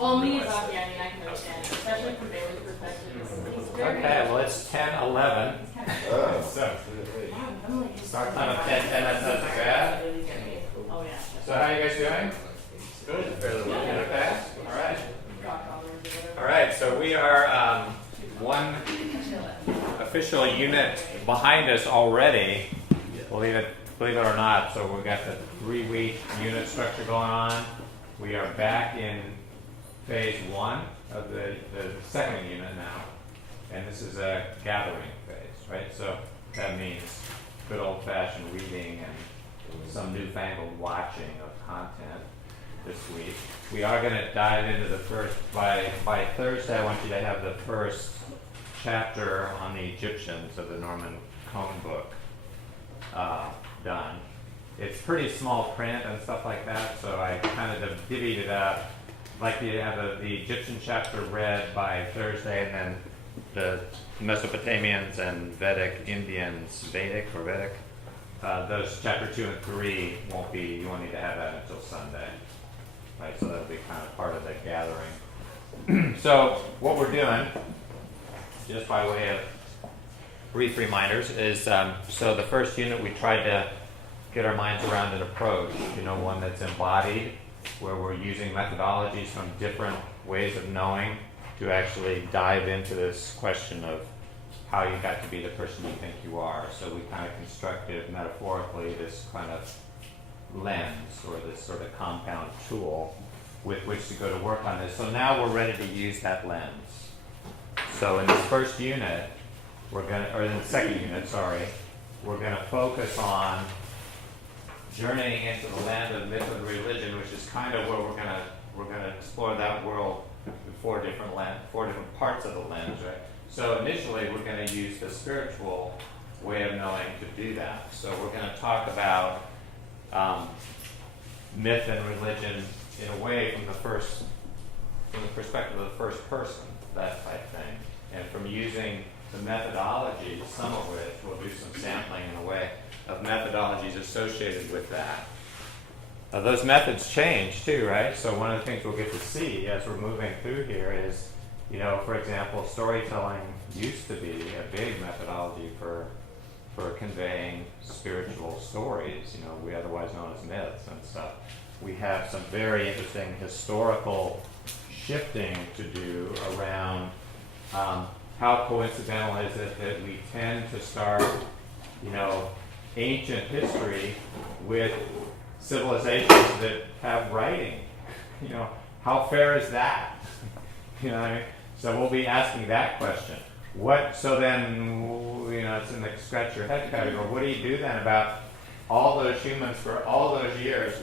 Only about, yeah, I mean, I can understand, especially from Bailey's perspective. Okay, well, it's 10:11. So, start time of 10:10, that's not too bad. Oh, yeah. So, how are you guys doing? Good. Fairly well. Okay. All right. All right, so we are one official unit behind us already, believe it or not. So we've got the 3-week unit structure going on. We are back in phase 1 of the second unit now, and this is a gathering phase, right? So that means good old-fashioned reading and some newfangled watching of content this week. We are going to dive into the first, by Thursday I want you to have the first chapter on the Egyptians of the Norman Cohn book done. It's pretty small print and stuff like that, so I kind of divvied it up. I'd like you to have the Egyptian chapter read by Thursday, and then the Mesopotamians and Vedic Indians, Vedic, those chapter 2 and 3 you won't need to have that until Sunday. Right, so that'll be kind of part of the gathering. So what we're doing, just by way of brief reminders, is so the first unit we tried to get our minds around an approach, one that's embodied, where we're using methodologies from different ways of knowing to actually dive into this question of how you got to be the person you think you are. So we kind of constructed metaphorically this kind of lens, or this sort of compound tool with which to go to work on this. So now we're ready to use that lens. So in this first unit, in the second unit, we're going to focus on journeying into the land of myth and religion, which is kind of where we're going to explore that world in four different parts of the lens, right? So initially, we're going to use the spiritual way of knowing to do that. So we're going to talk about myth and religion in a way from the perspective of the first person, that type thing, and from using the methodologies, some of which we'll do some sampling in a way of methodologies associated with that. Those methods change too, right? So one of the things we'll get to see as we're moving through here is, for example, storytelling used to be a big methodology for conveying spiritual stories, we otherwise known as myths and stuff. We have some very interesting historical shifting to do around how coincidental is it that we tend to start, ancient history with civilizations that have writing. How fair is that? You know what I mean? So we'll be asking that question. So then, it's in the scratch your head category. What do you do then about all those humans for all those years,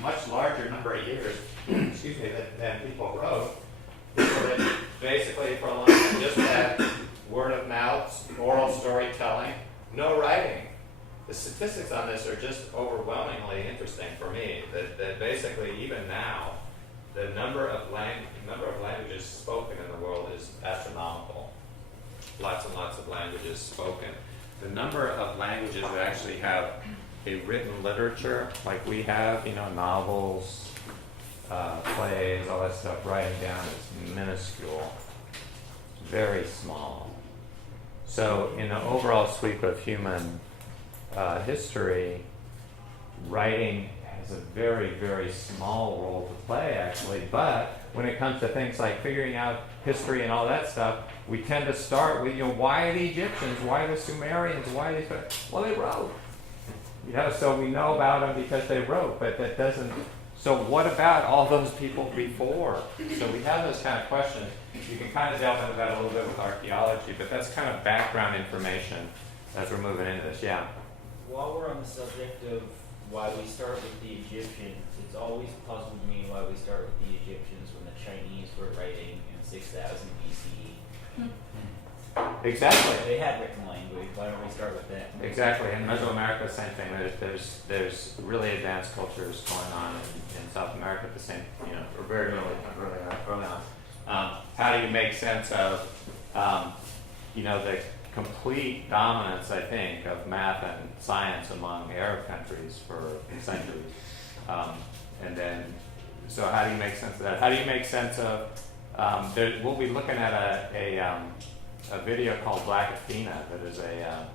much larger number of years, excuse me, than people wrote, people that basically for a long time just had word of mouth, oral storytelling, no writing. The statistics on this are just overwhelmingly interesting for me, that basically even now, the number of languages spoken in the world is astronomical. Lots and lots of languages spoken. The number of languages that actually have a written literature, like we have, novels, plays, all that stuff, writing down is minuscule, very small. So in the overall sweep of human history, writing has a very, very small role to play, actually. But when it comes to things like figuring out history and all that stuff, we tend to start with, why the Egyptians? Why the Sumerians? Why these? Well, they wrote. So we know about them because they wrote, but that doesn't. So what about all those people before? So we have those kind of questions. You can kind of delve into that a little bit with archaeology, but that's kind of background information as we're moving into this. Yeah. While we're on the subject of why we start with the Egyptians, it's always puzzled me why we start with the Egyptians when the Chinese were writing in 6000 BCE. Exactly. They had written language. Why don't we start with that? Exactly. In Mesoamerica, same thing. There's really advanced cultures going on in South America at the same, very early on. How do you make sense of, the complete dominance, I think, of math and science among Arab countries for centuries? And then, so how do you make sense of that? How do you make sense of, we'll be looking at a video called Black Athena that is a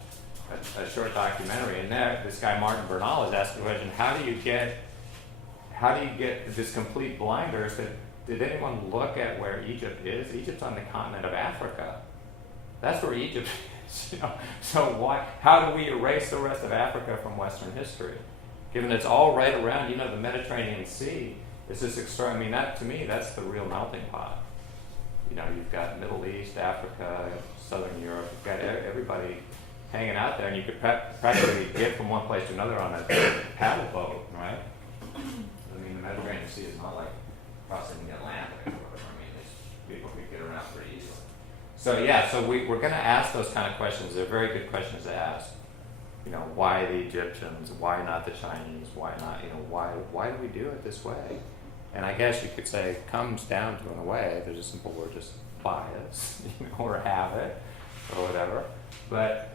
short documentary, and there this guy Martin Bernal is asking the question: how do you get this complete blinders? Did anyone look at where Egypt is? Egypt's on the continent of Africa. That's where Egypt is. So why? How do we erase the rest of Africa from Western history? Given it's all right around, the Mediterranean Sea. It's just extra. I mean, that to me, that's the real melting pot. You've got Middle East, Africa, Southern Europe. You've got everybody hanging out there, and you could practically get from one place to another on a paddle boat, right? I mean, the Mediterranean Sea is not like crossing the Atlantic or whatever. I mean, people could get around pretty easily. So yeah, so we're going to ask those kind of questions. They're very good questions to ask. Why the Egyptians? Why not the Chinese? Why not? Why do we do it this way? And I guess you could say it comes down to, in a way, there's a simple word, just bias, or habit, or whatever. But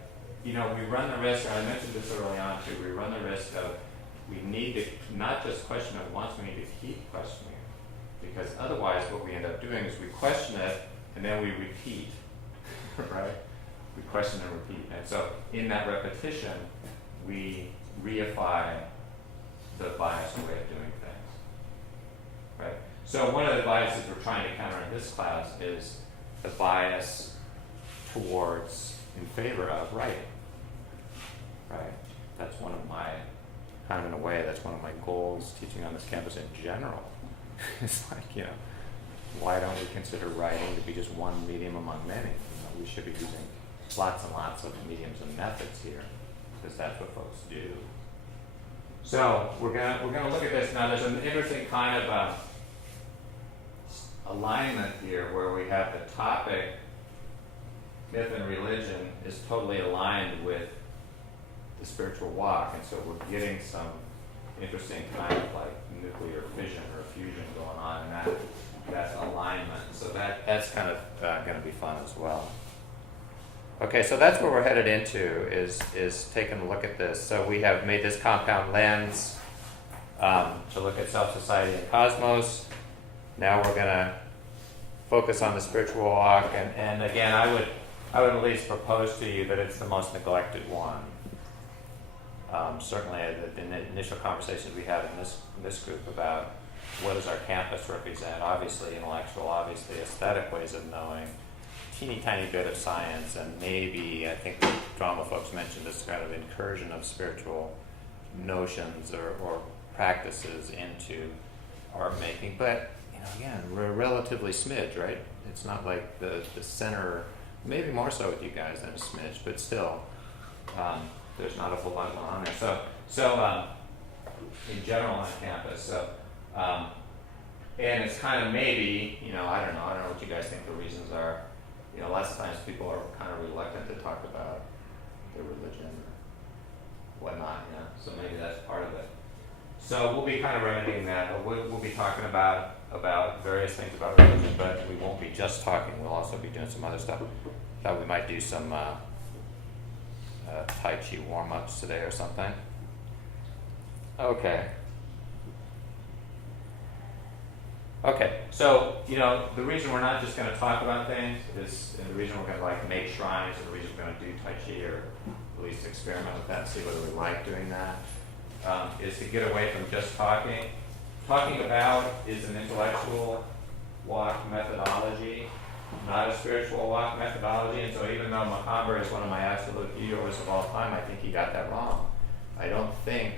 we run the risk. I mentioned this early on too. We run the risk of we need to not just question it once. We need to keep questioning it, because otherwise, what we end up doing is we question it and then we repeat, right? We question and repeat. And so in that repetition, we reify the biased way of doing things, right? So one of the biases we're trying to counter in this class is the bias towards, in favor of writing, right? That's one of my, kind of in a way, that's one of my goals teaching on this campus in general. It's like, why don't we consider writing to be just one medium among many? We should be using lots and lots of mediums and methods here, because that's what folks do. So we're gonna look at this now. There's an interesting kind of alignment here where we have the topic, myth and religion, is totally aligned with the spiritual walk, and so we're getting some interesting kind of like nuclear fission or fusion going on, and that's alignment. So that's kind of going to be fun as well. Okay, so that's where we're headed into, is taking a look at this. So we have made this compound lens to look at self, society, and cosmos. Now we're going to focus on the spiritual walk, and again, I would at least propose to you that it's the most neglected one. Certainly, the initial conversations we had in this group about what does our campus represent, obviously intellectual, obviously aesthetic ways of knowing, teeny tiny bit of science, and maybe, I think the drama folks mentioned this kind of incursion of spiritual notions or practices into art making. But, again, we're relatively smidge, right? It's not like the center, maybe more so with you guys than a smidge, but still, there's not a whole lot going on there. So in general on campus, and it's kind of maybe, I don't know what you guys think the reasons are. Lots of times people are kind of reluctant to talk about their religion or whatnot, so maybe that's part of it. So we'll be kind of remedying that. We'll be talking about various things about religion, but we won't be just talking. We'll also be doing some other stuff. Thought we might do some Tai Chi warm-ups today or something. Okay, so, the reason we're not just going to talk about things is, and the reason we're going to make shrines, and the reason we're going to do Tai Chi, or at least experiment with that and see whether we like doing that, is to get away from just talking. Talking about is an intellectual walk methodology, not a spiritual walk methodology, and so even though Macomber is one of my absolute heroes of all time, I think he got that wrong. I don't think,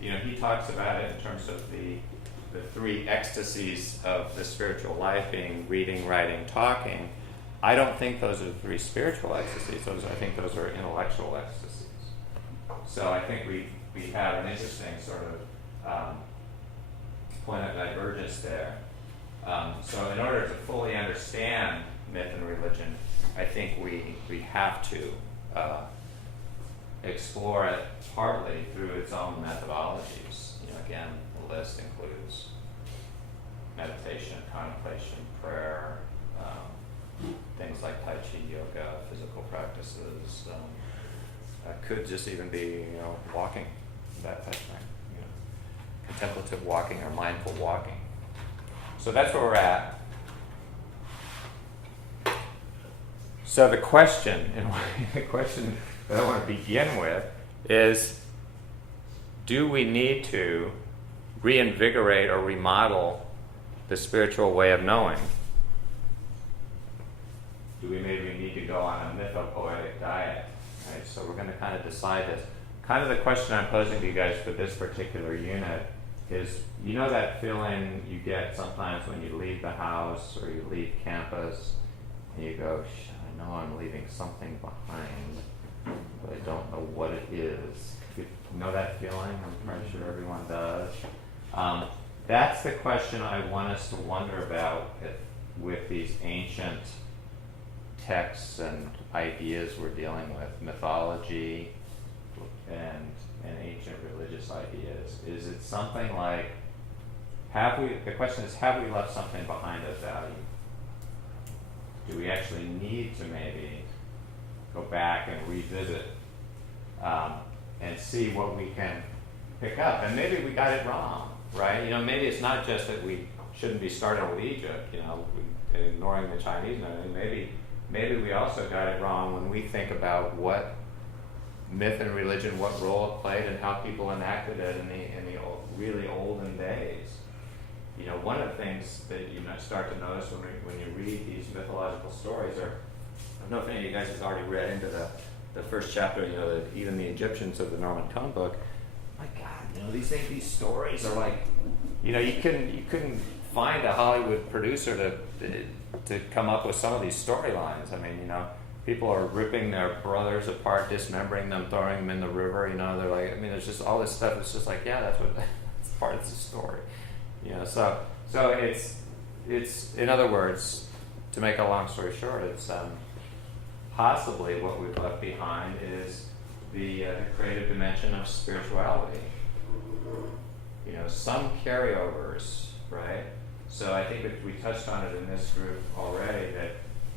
he talks about it in terms of the three ecstasies of the spiritual life being reading, writing, talking. I don't think those are the three spiritual ecstasies. I think those are intellectual ecstasies. So I think we have an interesting sort of point of divergence there. So in order to fully understand myth and religion, I think we have to explore it partly through its own methodologies. Again, the list includes meditation, contemplation, prayer, things like Tai Chi, yoga, physical practices. Could just even be, walking, that type of thing. contemplative walking or mindful walking. So that's where we're at. So the question, and the question that I want to begin with is, do we need to reinvigorate or remodel the spiritual way of knowing? Do we maybe need to go on a mythopoetic diet? Right? So we're going to kind of decide this. Kind of the question I'm posing to you guys for this particular unit is, you know that feeling you get sometimes when you leave the house or you leave campus and you go, I know I'm leaving something behind, but I don't know what it is. You know that feeling? I'm pretty sure everyone does. That's the question I want us to wonder about with these ancient texts and ideas we're dealing with, mythology and ancient religious ideas. Is it something like, the question is, have we left something behind of value? Do we actually need to maybe go back and revisit and see what we can pick up? And maybe we got it wrong, right? You know, maybe it's not just that we shouldn't be starting with Egypt, you know, ignoring the Chinese and everything. Maybe we also got it wrong when we think about what myth and religion, what role it played, and how people enacted it in the really olden days. You know, one of the things that you start to notice when you read these mythological stories, or I don't know if any of you guys have already read into the first chapter, you know, even the Egyptians of the Norman Cone book. My God, you know, these stories are like, you know, you couldn't find a Hollywood producer to come up with some of these storylines. I mean, you know, people are ripping their brothers apart, dismembering them, throwing them in the river. You know, they're like, I mean, there's just all this stuff. It's just like, yeah, that's part of the story. You know, so it's in other words, to make a long story short, it's possibly what we've left behind is the creative dimension of spirituality. You know, some carryovers, right? So I think that we touched on it in this group already,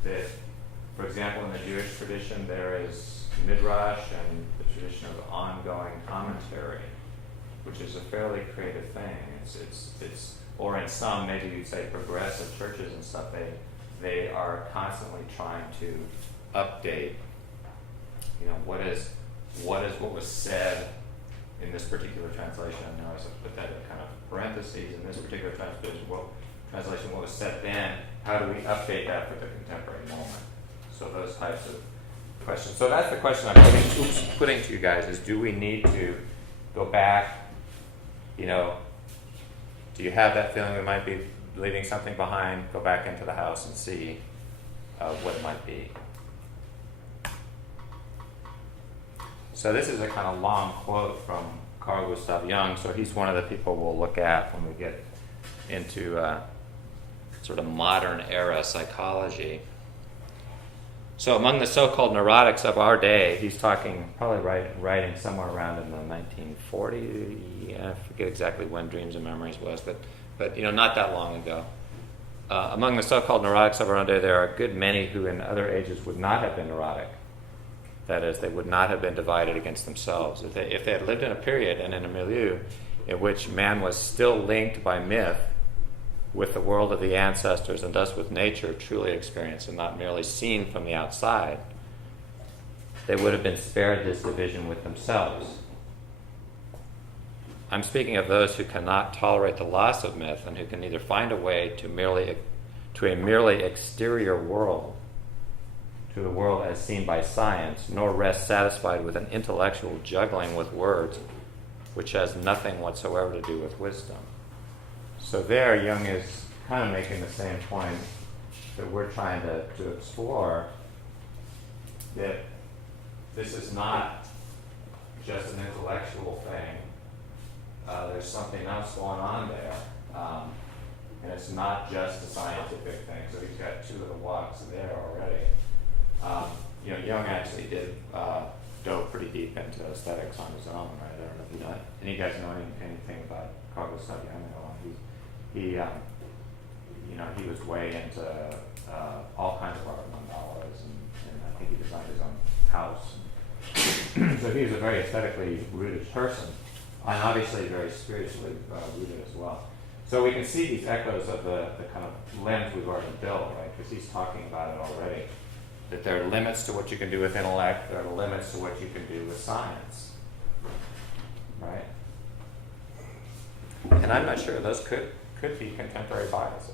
that for example, in the Jewish tradition, there is midrash and the tradition of ongoing commentary, which is a fairly creative thing. It's or in some, maybe you'd say progressive churches and stuff, they are constantly trying to update, you know, what was said in this particular translation. I know I put that in kind of parentheses. In this particular translation, what was said then, how do we update that for the contemporary moment? So those types of questions. So that's the question I'm putting to you guys is, do we need to go back, you know, do you have that feeling we might be leaving something behind? Go back into the house and see what it might be. So this is a kind of long quote from Carl Gustav Jung. So he's one of the people we'll look at when we get into sort of modern era psychology. So among the so-called neurotics of our day, he's talking, probably writing somewhere around in the 1940s, I forget exactly when Dreams and Memories was, but you know, not that long ago. Among the so-called neurotics of our own day, there are a good many who in other ages would not have been neurotic. That is, they would not have been divided against themselves. If they had lived in a period and in a milieu in which man was still linked by myth with the world of the ancestors and thus with nature truly experienced and not merely seen from the outside, they would have been spared this division with themselves. I'm speaking of those who cannot tolerate the loss of myth and who can neither find a way to a merely exterior world, to the world as seen by science, nor rest satisfied with an intellectual juggling with words which has nothing whatsoever to do with wisdom. So there, Jung is kind of making the same point that we're trying to explore, that this is not just an intellectual thing. There's something else going on there. And it's not just a scientific thing. So he's got two of the walks there already. You know, Jung actually dove pretty deep into aesthetics on his own, right? I don't know if you know, any of you guys know anything about Carl Gustav Jung at all? He was way into all kinds of art, mandalas, and I think he designed his own house. So he was a very aesthetically rooted person. and obviously very spiritually rooted as well. So we can see these echoes of the kind of lens we've already built, right? Because he's talking about it already. That there are limits to what you can do with intellect, there are limits to what you can do with science, right? And I'm not sure those could be contemporary biases.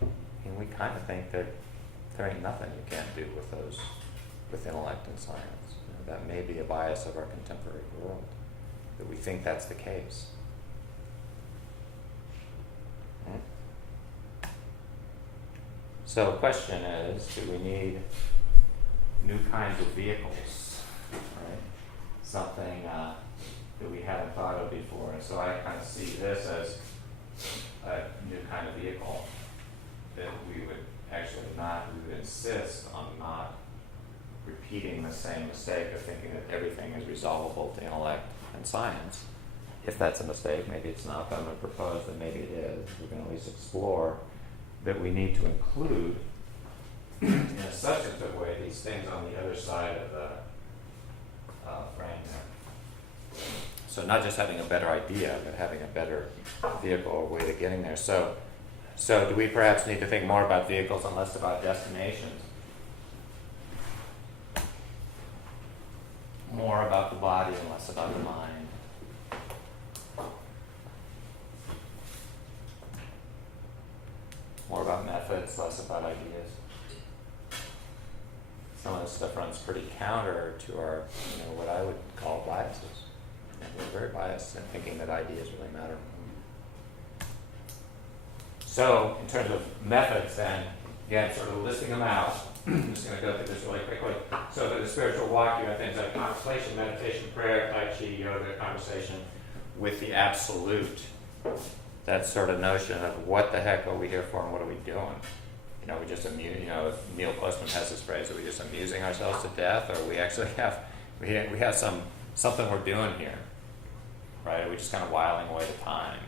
Right? And we kind of think that there ain't nothing you can't do with those, with intellect and science. You know, that may be a bias of our contemporary world, that we think that's the case. So the question is, do we need new kinds of vehicles, right? Something that we haven't thought of before. And so I kind of see this as a new kind of vehicle that we would insist on not repeating the same mistake of thinking that everything is resolvable to intellect and science. If that's a mistake, maybe it's not, but I'm going to propose that maybe it is. We can at least explore that we need to include in a substantive way these things on the other side of the frame there. So not just having a better idea, but having a better vehicle or way to getting there. So do we perhaps need to think more about vehicles and less about destinations? More about the body and less about the mind. More about methods, less about ideas. Some of this stuff runs pretty counter to our, what I would call biases. And we're very biased in thinking that ideas really matter. So, in terms of methods, then, again, sort of listing them out. I'm just going to go through this really quickly. So, for the spiritual walk, you have things like contemplation, meditation, prayer, tai chi, yoga, conversation with the absolute. That sort of notion of what the heck are we here for and what are we doing? We just Neil Postman has this phrase, are we just amusing ourselves to death, or we actually have something we're doing here, right? Are we just kind of whiling away the time,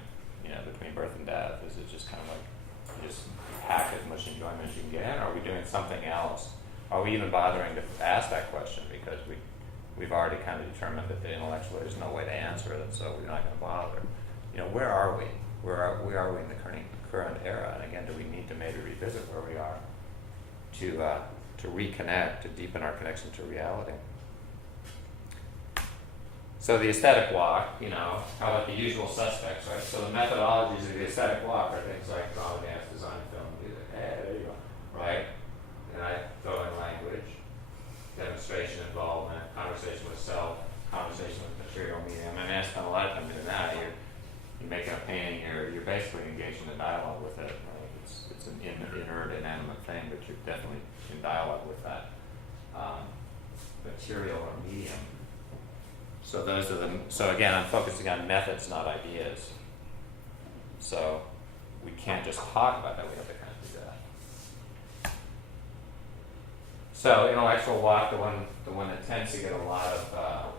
between birth and death? Is it just kind of like you just pack as much enjoyment as you can get in, or are we doing something else? Are we even bothering to ask that question because we've already kind of determined that the intellectual there's no way to answer it, and so we're not going to bother. Where are we? Where are we in the current era? And again, do we need to maybe revisit where we are to reconnect, to deepen our connection to reality? So the aesthetic walk, how about the usual suspects, right? So the methodologies of the aesthetic walk are things like drama, dance, design, film, music. Hey, there you go. Right? And I throw in language, demonstration, involvement, conversation with self, conversation with material medium. I spend a lot of time doing that. You're making a painting, you're basically engaged in a dialogue with it. Right? It's an inert, inanimate thing, but you're definitely in dialogue with that material or medium. So those are so again, I'm focusing on methods, not ideas. So we can't just talk about that, we have to kind of do that. So intellectual walk, the one that tends to get a lot of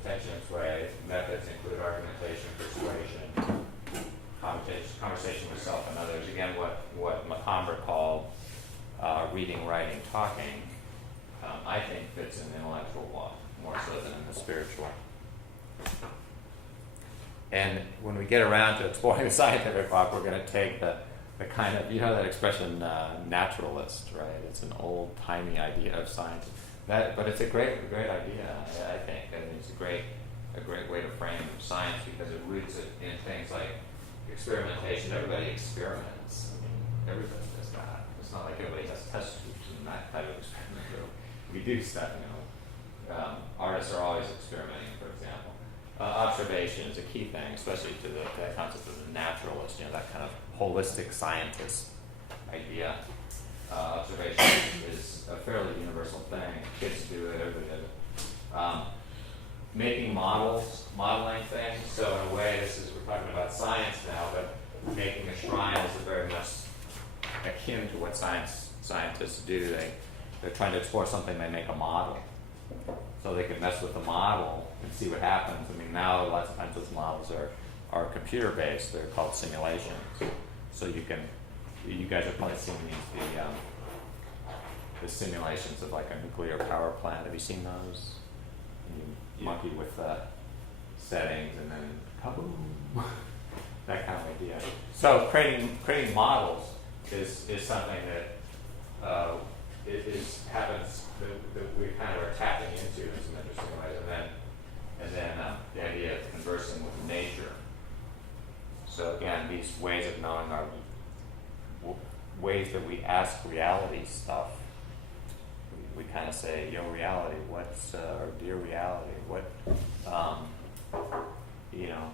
attention its way. Methods include argumentation, persuasion, conversation with self and others. Again, what Macomber called reading, writing, talking, I think fits in the intellectual walk more so than in the spiritual. And when we get around to exploring the scientific walk, we're going to take the kind of, that expression, naturalist, right? It's an old-timey idea of science. But it's a great idea, I think, and it's a great way to frame science because it roots it in things like experimentation. Everybody experiments. Everybody does that. It's not like everybody has test tubes and that type of experiment. We do stuff, artists are always experimenting, for example. Observation is a key thing, especially to the concept of the naturalist, that kind of holistic scientist idea. Observation is a fairly universal thing. Kids do it, everybody does it. Making modeling things. So in a way, we're talking about science now, but making a shrine is very much akin to what scientists do. They're trying to explore something, they make a model. So they can mess with the model and see what happens. Now lots of times those models are computer-based. They're called simulations. So you guys have probably seen the simulations of like a nuclear power plant. Have you seen those? And you monkey with settings, and then kaboom, that kind of idea. So creating models is something that happens that we kind of are tapping into in some interesting ways, and then the idea of conversing with nature. So again, these ways of knowing are ways that we ask reality stuff. We kind of say, "Yo, reality, what's or dear reality, what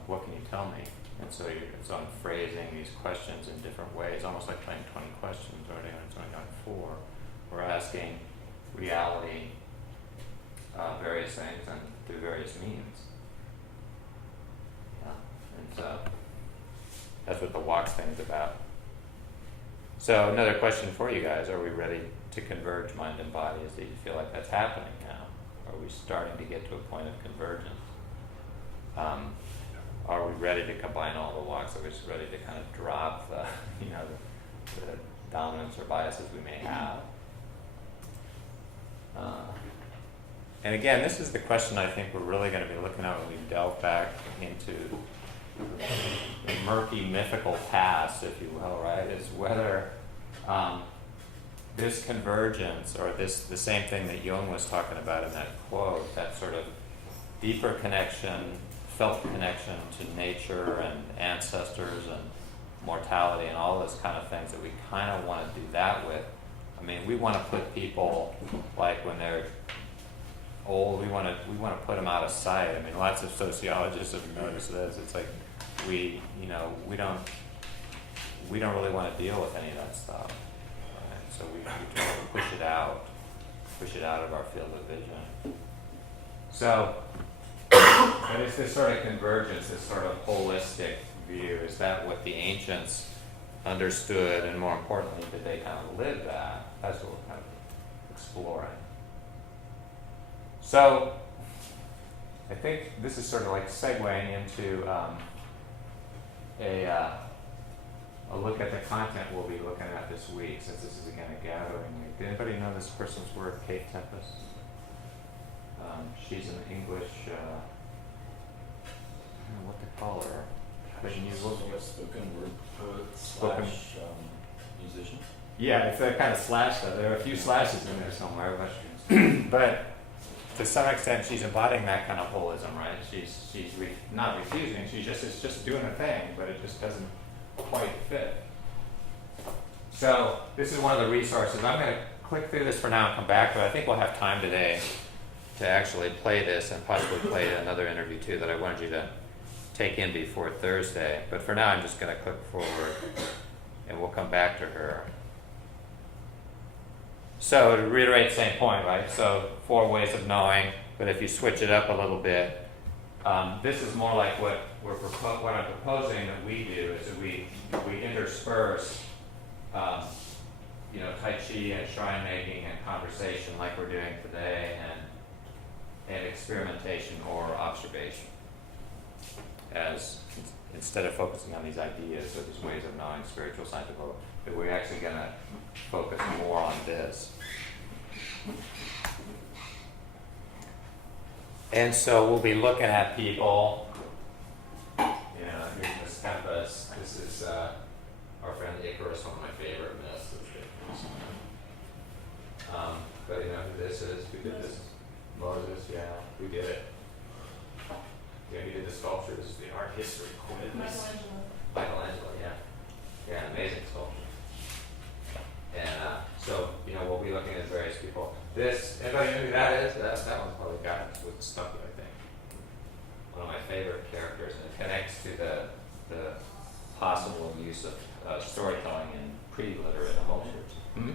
what can you tell me?" And so it's on phrasing these questions in different ways, almost like playing 20 questions. Already, it's only done 4. We're asking reality various things and through various means. Yeah. And so that's what the WOK thing's about. So another question for you guys: are we ready to converge mind and body? Do you feel like that's happening now? Are we starting to get to a point of convergence? Are we ready to combine all the WOKs? Are we just ready to kind of drop the dominance or biases we may have? And again, this is the question I think we're really going to be looking at when we delve back into the murky, mythical past, if you will, right? Is whether this convergence, or the same thing that Jung was talking about in that quote, that sort of deeper connection, felt connection to nature and ancestors and mortality and all those kind of things, that we kind of want to do that with. I mean, we want to put people, like when they're old, we want to put them out of sight. I mean, lots of sociologists have noticed this. It's like we don't really want to deal with any of that stuff. Right? So we try to push it out of our field of vision. So, but it's this sort of convergence, this sort of holistic view. Is that what the ancients understood, and more importantly, did they kind of live that? That's what we're kind of exploring. So, I think this is sort of like segueing into a look at the content we'll be looking at this week, since this is again a gathering week. Did anybody know this person's work, Kate Tempest? She's an English, I don't know what to call her. But She's a spoken word poet slash musician. Yeah, it's that kind of slash though. There are a few slashes in there somewhere, but to some extent she's embodying that kind of holism, right? She's not refusing. It's just doing a thing, but it just doesn't quite fit. So this is one of the resources. I'm going to click through this for now and come back to it. I think we'll have time today to actually play this and possibly play another interview too that I wanted you to take in before Thursday. But for now, I'm just going to click forward and we'll come back to her. So to reiterate the same point, right? So 4 ways of knowing, but if you switch it up a little bit, this is more like what I'm proposing that we do, is that we intersperse Tai Chi and shrine making and conversation like we're doing today, and experimentation or observation, as instead of focusing on these ideas or these ways of knowing, spiritual, scientific, that we're actually going to focus more on this. And so we'll be looking at people, here's this compass. This is our friend Icarus, one of my favorite myths. But you know who this is? Who did this? Moses, yeah. Who did it? Yeah, he did the sculpture. This is the art history quiz. Michelangelo, yeah. Yeah, amazing sculpture. And so, we'll be looking at various people. This, anybody know who that is? That one's probably got it with Stucky, I think. One of my favorite characters, and it connects to the possible use of storytelling in pre-literate cultures. Hmm?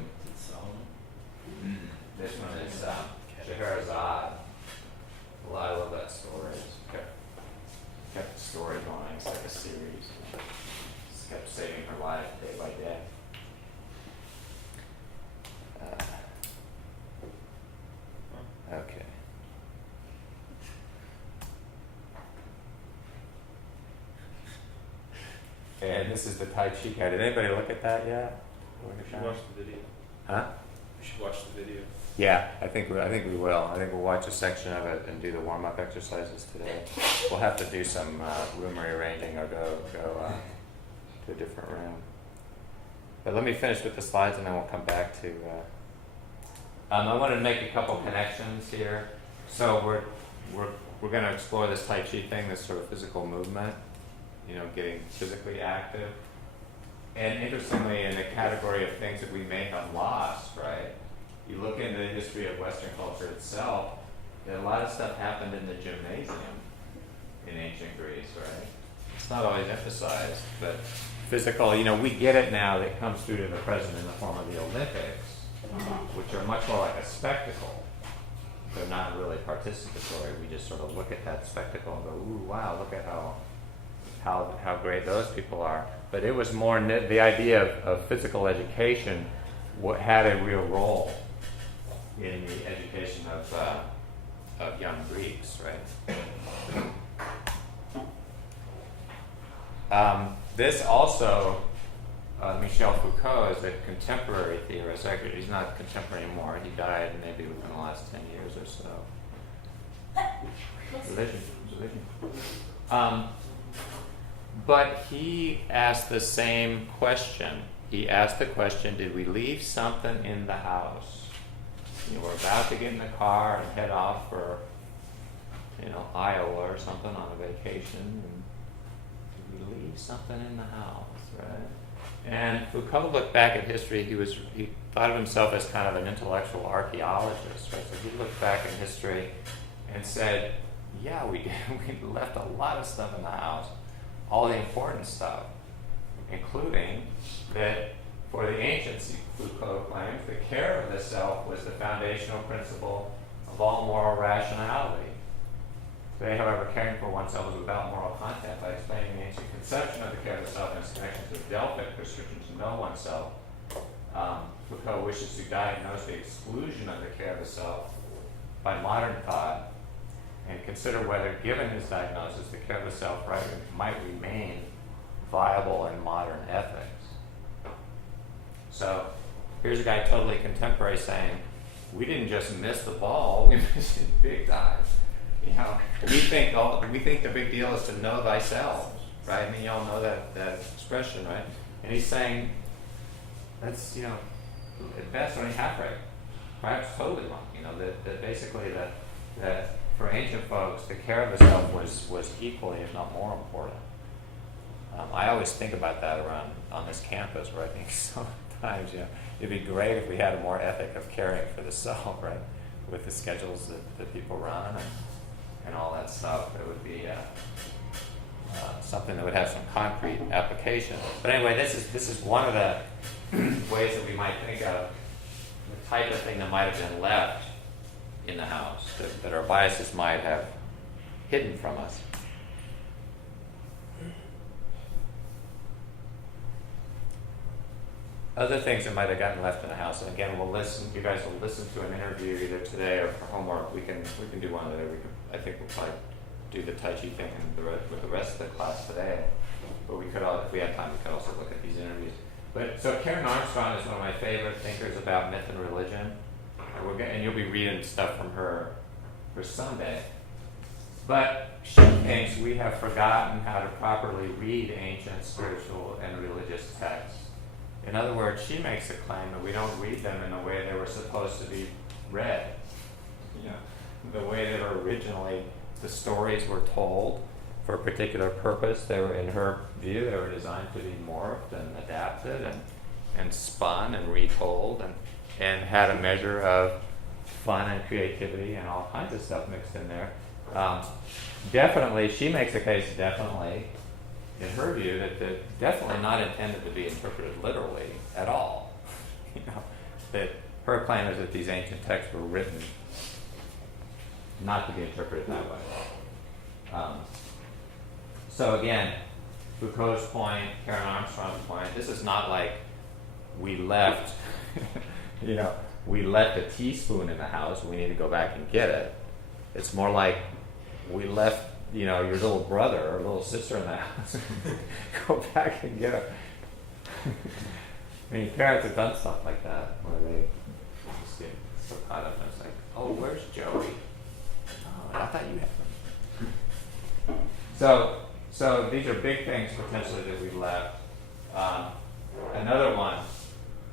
This one is Scheherazade. Well, I love that story. It's kept the story going. It's like a series. It's kept saving her life day by day. Okay. And this is the Tai Chi guy. Did anybody look at that yet? You should watch the video. Huh? You should watch the video. Yeah, I think we will. I think we'll watch a section of it and do the warm-up exercises today. We'll have to do some room rearranging or go to a different room. But let me finish with the slides and then we'll come back to. I wanted to make a couple connections here. So we're going to explore this Tai Chi thing, this sort of physical movement, getting physically active. And interestingly, in the category of things that we may have lost, right? You look into the history of Western culture itself, that a lot of stuff happened in the gymnasium in ancient Greece, right? It's not always emphasized, but physical, we get it now that comes through to the present in the form of the Olympics, which are much more like a spectacle. They're not really participatory. We just sort of look at that spectacle and go, ooh, wow, look at how great those people are. But it was more the idea of physical education had a real role in the education of young Greeks, right? This also, Michel Foucault is a contemporary theorist. Actually, he's not contemporary anymore. He died maybe within the last 10 years or so. Religion. But he asked the same question. He asked the question, did we leave something in the house? We're about to get in the car and head off for, Iowa or something on a vacation. And did we leave something in the house, right? And Foucault looked back at history. He thought of himself as kind of an intellectual archaeologist, right? So he looked back in history and said, yeah, we did. We left a lot of stuff in the house, all the important stuff, including that for the ancients, Foucault claims, the care of the self was the foundational principle of all moral rationality. They, however, caring for oneself was without moral content. By explaining the ancient conception of the care of the self and its connection to the Delphic prescription to know oneself, Foucault wishes to diagnose the exclusion of the care of the self by modern thought and consider whether, given his diagnosis, the care of the self might remain viable in modern ethics. So here's a guy totally contemporary saying, we didn't just miss the ball, we missed it big time. We think the big deal is to know thyself, right? I mean, you all know that expression, right? And he's saying that's at best only half right, perhaps totally wrong. That basically that for ancient folks, the care of the self was equally, if not more important. I always think about that around on this campus, where I think sometimes it'd be great if we had a more ethic of caring for the self, right? With the schedules that people run and all that stuff, it would be something that would have some concrete application. But anyway, this is one of the ways that we might think of the type of thing that might have been left in the house, that our biases might have hidden from us. Other things that might have gotten left in the house, and again, you guys will listen to an interview either today or for homework. We can do one today. I think we'll probably do the Tai Chi thing with the rest of the class today. But we could, if we had time, we could also look at these interviews. But so Karen Armstrong is one of my favorite thinkers about myth and religion, and you'll be reading stuff from her Sunday. But she thinks we have forgotten how to properly read ancient spiritual and religious texts. In other words, she makes a claim that we don't read them in the way they were supposed to be read. The way that originally the stories were told for a particular purpose. They were, in her view, they were designed to be morphed and adapted and spun and retold and had a measure of fun and creativity and all kinds of stuff mixed in there. Definitely, she makes a case, definitely, in her view, that they're definitely not intended to be interpreted literally at all. That her claim is that these ancient texts were written not to be interpreted that way. So again, Foucault's point, Karen Armstrong's point, this is not like we left, we left a teaspoon in the house, we need to go back and get it. It's more like we left your little brother or little sister in the house. Go back and get her. I mean, parents have done stuff like that, where they just get so caught up. And it's like, oh, where's Joey? Oh, I thought you had them. So these are big things potentially that we left. Another one.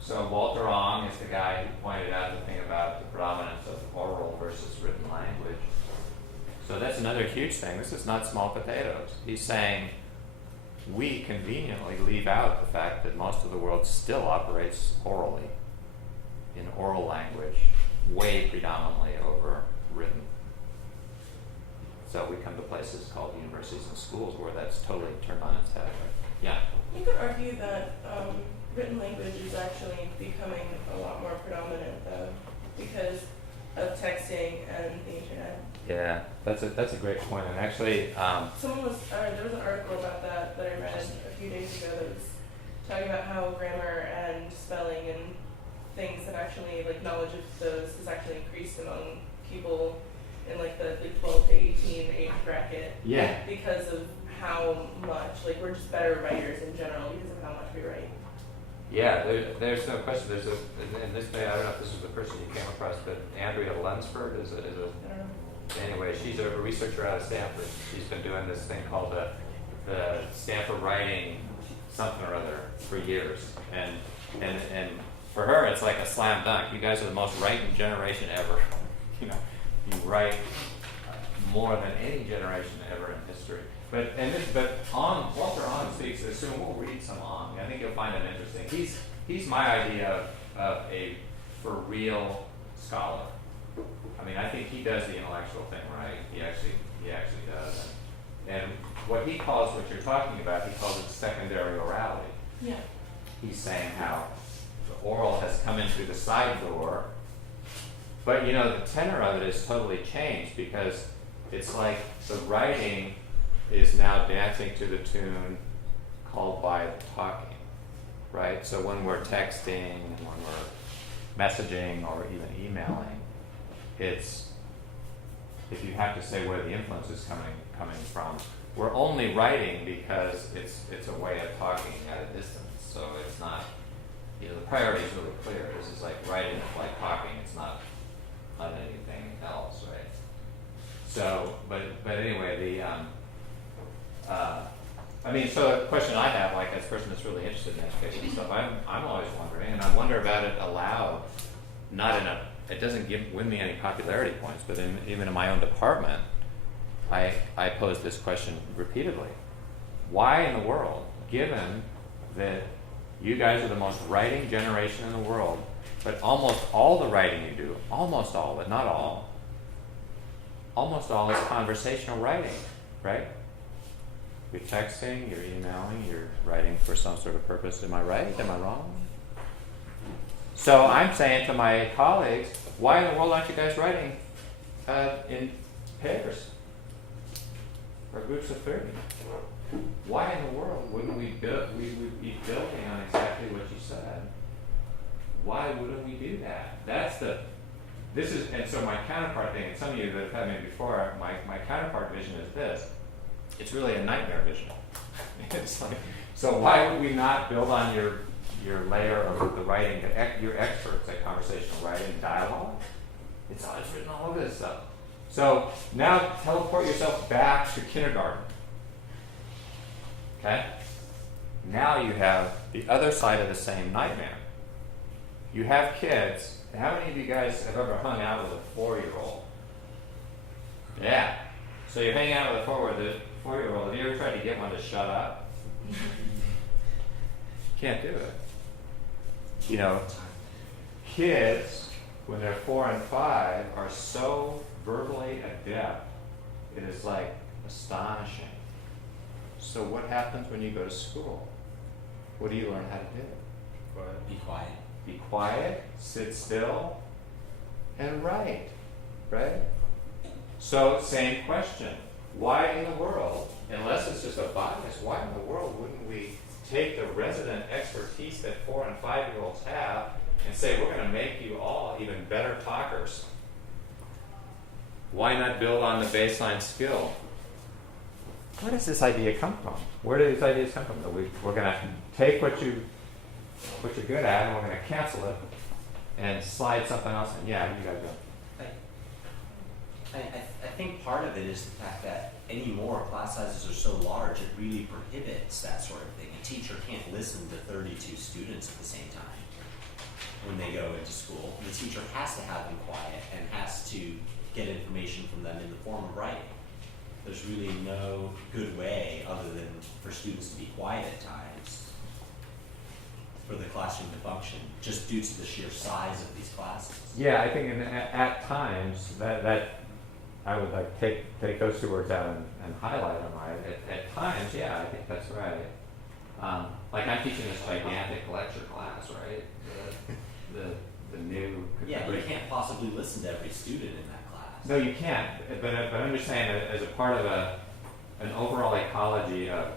So Walter Ong is the guy who pointed out the thing about the predominance of oral versus written language. So that's another huge thing. This is not small potatoes. He's saying we conveniently leave out the fact that most of the world still operates orally, in oral language, way predominantly over written. So we come to places called universities and schools where that's totally turned on its head. Right? Yeah? You could argue that written language is actually becoming a lot more predominant, though, because of texting and the internet. Yeah, that's a great point. And actually, there was an article about that I read a few days ago that was talking about how grammar and spelling and things have actually, like, knowledge of those has actually increased among people in like the 12 to 18 age bracket. Yeah. Because of how much, like, we're just better writers in general because of how much we write. yeah, there's no question. In this day, I don't know if this is the person you came across, but Andrea Lunsford is a I don't know. anyway, she's a researcher out of Stanford. She's been doing this thing called the Stanford Writing something or other for years. And for her, it's like a slam dunk. You guys are the most writing generation ever. You write more than any generation ever in history. But Walter Ong speaks this soon. We'll read some Ong. I think you'll find it interesting. He's my idea of a for real scholar. I mean, I think he does the intellectual thing right. He actually does. And what he calls, what you're talking about, he calls it secondary orality. Yeah. He's saying how the oral has come in through the side door, but the tenor of it is totally changed because it's like the writing is now dancing to the tune called by the talking, right? So when we're texting and when we're messaging or even emailing, it's, if you have to say where the influence is coming from, we're only writing because it's a way of talking at a distance. So it's not, the priority is really clear. This is like writing, it's like talking. It's not anything else, right? So, but anyway, so the question I have, like, as a person that's really interested in education stuff, I'm always wondering, and I wonder about it aloud, it doesn't win me any popularity points, but even in my own department, I pose this question repeatedly. Why in the world, given that you guys are the most writing generation in the world, but almost all the writing you do, almost all, but not all, almost all is conversational writing, right? You're texting, you're emailing, you're writing for some sort of purpose. Am I right? Am I wrong? So I'm saying to my colleagues, why in the world aren't you guys writing in pairs or groups of 30? Why in the world wouldn't we be building on exactly what you said? Why wouldn't we do that? And so my counterpart thing, and some of you that have had me before, my counterpart vision is this. It's really a nightmare vision. It's like, so why would we not build on your layer of the writing, your experts at conversational writing, dialogue? It's written all over this stuff. So now teleport yourself back to kindergarten. Okay? Now you have the other side of the same nightmare. You have kids. How many of you guys have ever hung out with a 4-year-old? Yeah. So you're hanging out with a 4-year-old. Have you ever tried to get one to shut up? Can't do it. Kids, when they're 4 and 5, are so verbally adept, it is like astonishing. So what happens when you go to school? What do you learn how to do? Be quiet. Be quiet, sit still, and write, right? So same question. Why in the world, unless it's just a bias, why in the world wouldn't we take the resident expertise that 4 and 5-year-olds have and say, we're going to make you all even better talkers? Why not build on the baseline skill? Where does this idea come from? Where do these ideas come from? That we're going to take what you're good at and we're going to cancel it and slide something else in. Yeah, you gotta go. I think part of it is the fact that anymore class sizes are so large, it really prohibits that sort of thing. A teacher can't listen to 32 students at the same time when they go into school. The teacher has to have them quiet and has to get information from them in the form of writing. There's really no good way other than for students to be quiet at times for the classroom to function, just due to the sheer size of these classes. Yeah, I think at times that I would like take those two words out and highlight them, right? At times, yeah, I think that's right. Like I'm teaching this gigantic lecture class, right? The new. Yeah, but you can't possibly listen to every student in that class. No, you can't. But I'm just saying that as a part of an overall ecology of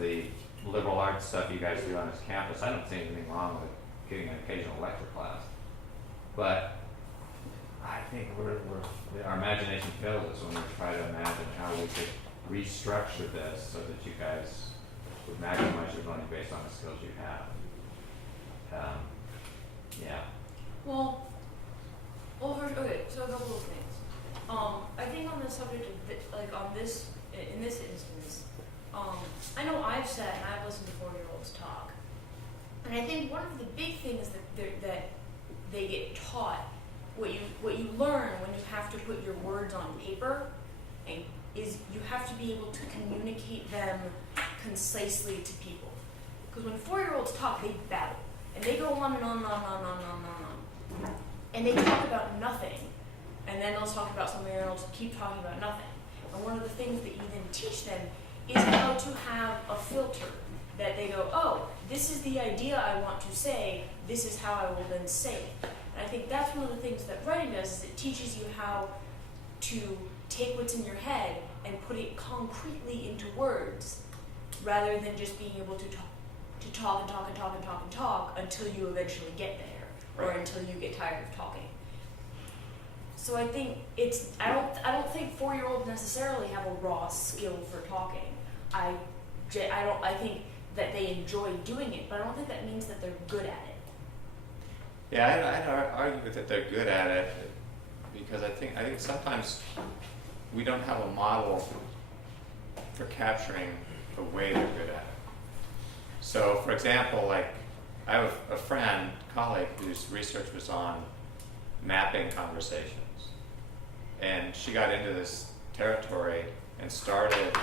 the liberal arts stuff you guys do on this campus, I don't see anything wrong with getting an occasional lecture class. But I think our imagination fails us when we try to imagine how we could restructure this so that you guys would maximize your learning based on the skills you have. Yeah. Well, okay, so a couple of things. I think on the subject of in this instance, I know I've sat and I've listened to 4-year-olds talk, and I think one of the big things that they get taught, what you learn when you have to put your words on paper, is you have to be able to communicate them concisely to people. Because when 4-year-olds talk, they babble. And they go on and on and on and on and on and on. And they talk about nothing. And then they'll talk about something and they'll keep talking about nothing. And one of the things that you then teach them is how to have a filter. That they go, oh, this is the idea I want to say, this is how I will then say it. And I think that's one of the things that writing does, is it teaches you how to take what's in your head and put it concretely into words, rather than just being able to talk and talk until you eventually get there, or until you get tired of talking. So I think I don't think 4-year-olds necessarily have a raw skill for talking. I think that they enjoy doing it, but I don't think that means that they're good at it. Yeah, I'd argue that they're good at it because I think sometimes we don't have a model for capturing the way they're good at it. So, for example, like I have a colleague whose research was on mapping conversations, and she got into this territory and started.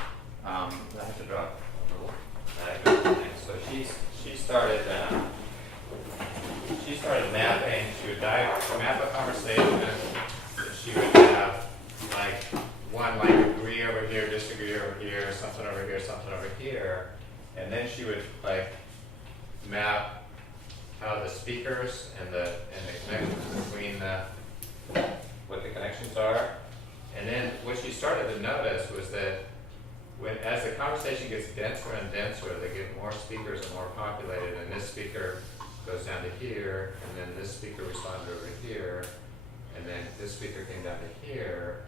I have to draw a little diagram thing. So she started mapping. She would map a conversation. She would have one agree over here, disagree over here, something over here, and then she would map how the speakers and the connections between what the connections are. And then what she started to notice was that as the conversation gets denser and denser, they get more speakers and more populated, and this speaker goes down to here, and then this speaker responded over here, and then this speaker came down to here.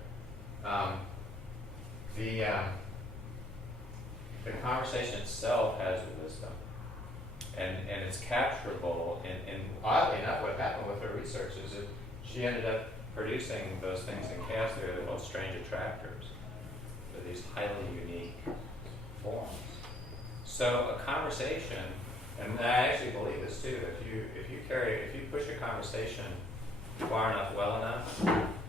The conversation itself has wisdom, and it's capturable. And oddly enough, what happened with her research is that she ended up producing those things in chaos. They're the most strange attractors. They're these highly unique forms. So a conversation, and I actually believe this too. If you push a conversation far enough, well enough,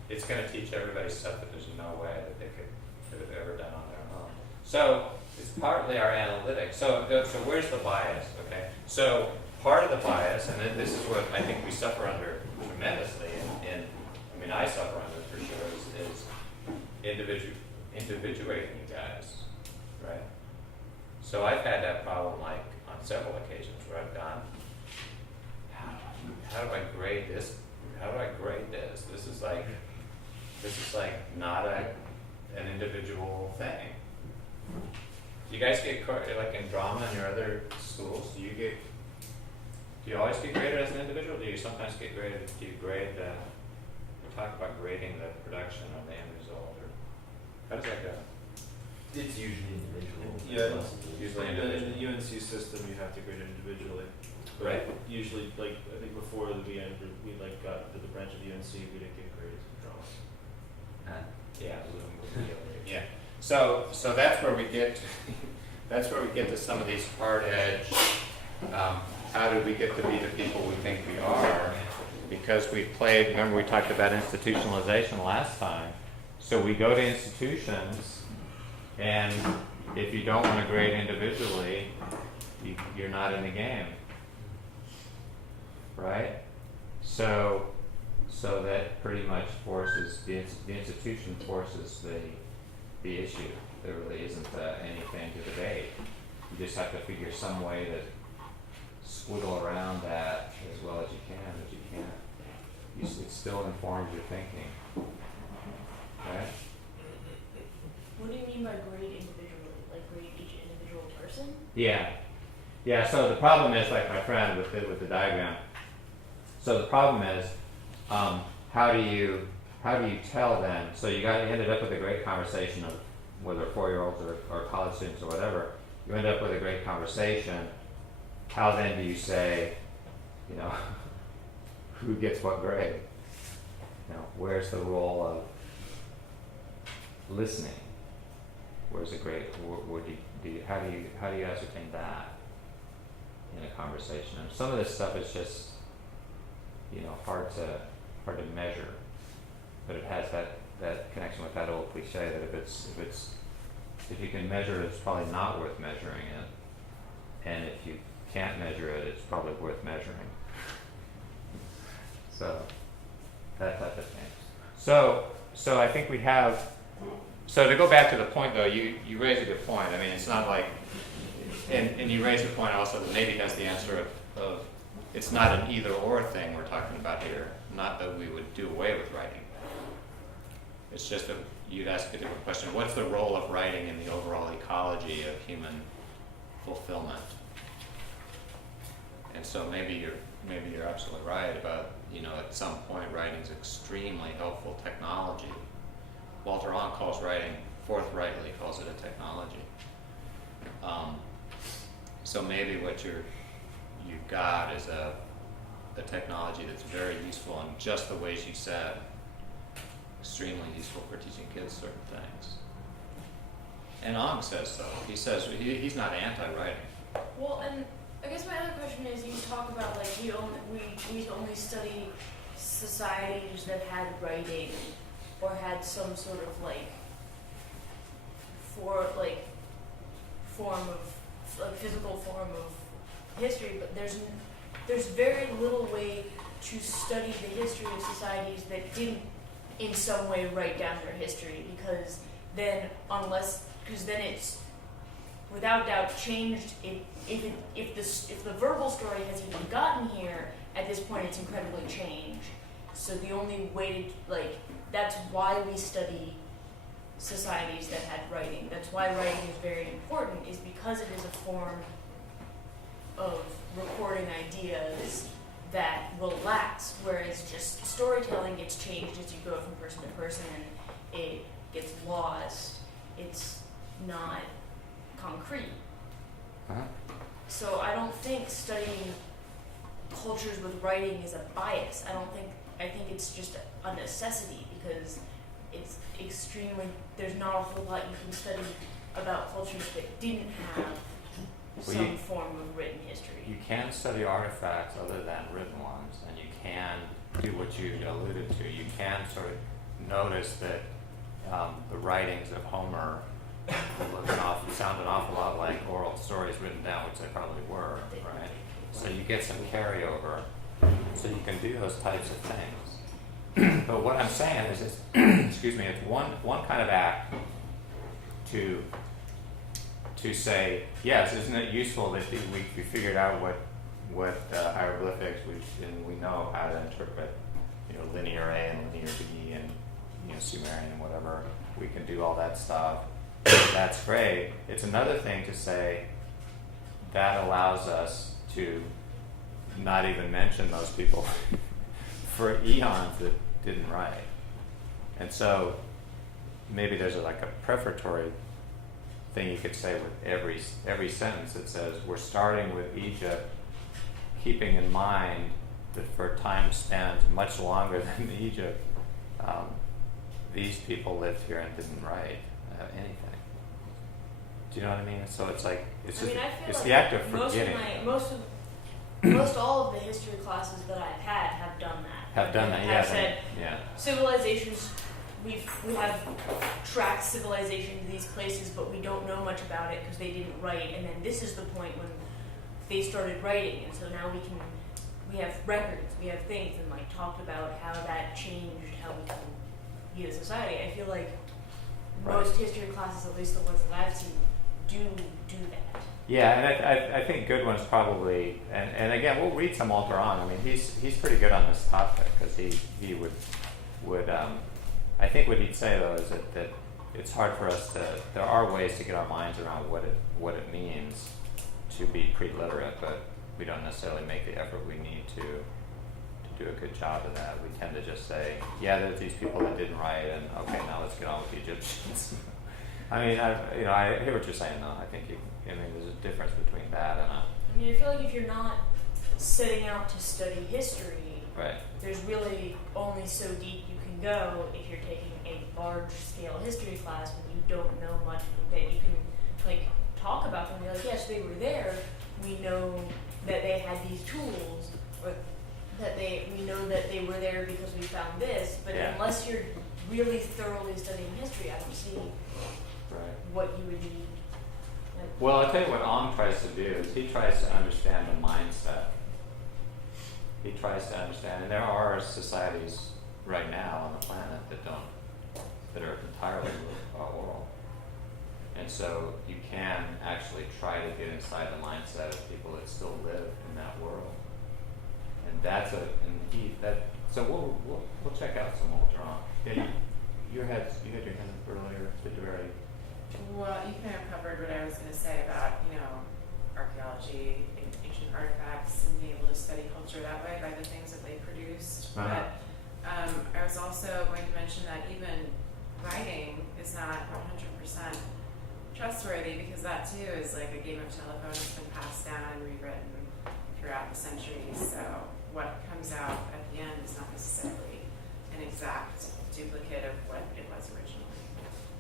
it's going to teach everybody stuff that there's no way that they could have ever done on their own. So it's partly our analytics. So where's the bias? Okay. So part of the bias, and then this is what I think we suffer under tremendously, and I mean I suffer under for sure, is individuating you guys, right? So I've had that problem on several occasions where I've gone, how do I grade this? How do I grade this? This is not an individual thing. Do you guys get in drama in your other schools? Do you always get graded as an individual? Do you sometimes get graded? Do you grade? We talk about grading the production of the end result, or how does that go? It's usually individual. Yeah, Usually in individual. the UNC system, you have to grade it individually. But Right. usually, like, I think before we like got to the branch of UNC, we didn't get grades in drawing. Yeah. Yeah. So that's where we get to some of these hard edge. How did we get to be the people we think we are? Because we played. Remember, we talked about institutionalization last time. So we go to institutions, and if you don't want to grade individually, you're not in the game, right? So that pretty much forces the institution forces the issue. There really isn't anything to debate. You just have to figure some way to squiggle around that as well as you can, but you can't. It still informs your thinking, right? What do you mean by grade individually? Like grade each individual person? Yeah. So the problem is, like my friend with the diagram. So the problem is, how do you tell them? So you ended up with a great conversation of whether 4-year-olds or college students or whatever. You end up with a great conversation. How then do you say, who gets what grade? Where's the role of listening? Where's the grade? How do you ascertain that in a conversation? And some of this stuff is just hard to measure, but it has that connection with that old cliche that if you can measure it, it's probably not worth measuring it, and if you can't measure it, it's probably worth measuring. So that type of thing. So I think we have. So to go back to the point, though, you raise a good point. I mean, it's not like, and you raise the point also that maybe has the answer of it's not an either-or thing we're talking about here. Not that we would do away with writing. It's just that you'd ask a different question. What's the role of writing in the overall ecology of human fulfillment? And so maybe you're absolutely right about, at some point writing's extremely helpful technology. Walter Hahn calls writing, forthrightly calls it a technology. So maybe what you've got is a technology that's very useful in just the ways you said. Extremely useful for teaching kids certain things. And Ong says so. He says he's not anti-writing. Well, and I guess my other question is, you talk about like we only study societies that had writing or had some sort of physical form of history, but there's very little way to study the history of societies that didn't in some way write down their history, because then it's without doubt changed. If the verbal story has even gotten here, at this point it's incredibly changed. So the only way to that's why we study societies that had writing. That's why writing is very important, is because it is a form of recording ideas that will last, whereas just storytelling gets changed as you go from person to person and it gets lost. It's not concrete. Uh-huh. So I don't think studying cultures with writing is a bias. I think it's just a necessity, because it's there's not a whole lot you can study about cultures that didn't have some form of written history. You can study artifacts other than written ones, and you can do what you alluded to. You can sort of notice that the writings of Homer sound an awful lot like oral stories written down, which they probably were, right? So you get some carryover, so you can do those types of things. But what I'm saying is, excuse me, it's one kind of act to say, yes, isn't it useful that we figured out what hieroglyphics, and we know how to interpret, linear A and linear B and Sumerian and whatever. We can do all that stuff. That's great. It's another thing to say that allows us to not even mention those people for eons that didn't write. And so maybe there's a prefatory thing you could say with every sentence that says we're starting with Egypt keeping in mind that for time spans much longer than Egypt, these people lived here and didn't write anything. Do you know what I mean? So it's like it's just I feel it's like the act of most forgetting. most all of the history classes that I've had have done that. Have done that, yeah. Have said Yeah. civilizations. We have tracked civilization to these places, but we don't know much about it because they didn't write. And then this is the point when they started writing, and so now we have records, we have things, and like talked about how that changed how we can be a society. I feel like most history classes, at least the ones that I've seen, do that. Yeah, and I think good ones probably, and again, we'll read some later on. I mean, he's pretty good on this topic because he would I think what he'd say though is that it's hard for us to. There are ways to get our minds around what it means to be pre-literate, but we don't necessarily make the effort we need to do a good job of that. We tend to just say, yeah, there's these people that didn't write, and okay, now let's get on with the Egyptians. I mean, I hear what you're saying though. I think there's a difference between that and I feel like if you're not setting out to study history, right. there's really only so deep you can go if you're taking a large-scale history class when you don't know much that you can like talk about them and be like, yes, they were there. We know that they had these tools, or that we know that they were there because we found this. But Yeah. unless you're really thoroughly studying history, I don't see what you would need. Well, I'll tell you what Om tries to do is he tries to understand the mindset. He tries to understand, and there are societies right now on the planet that are entirely oral. And so you can actually try to get inside the mindset of people that still live in that world. And so we'll check out some later on. Yeah, you had your hand up earlier, did you already? Well, you kind of covered what I was going to say about, archaeology, ancient artifacts, and being able to study culture that way by the things that they produced. Uh-huh. But I was also going to mention that even writing is not 100% trustworthy, because that too is like a game of telephone. It's been passed down and rewritten throughout the centuries. So what comes out at the end is not necessarily an exact duplicate of what it was originally.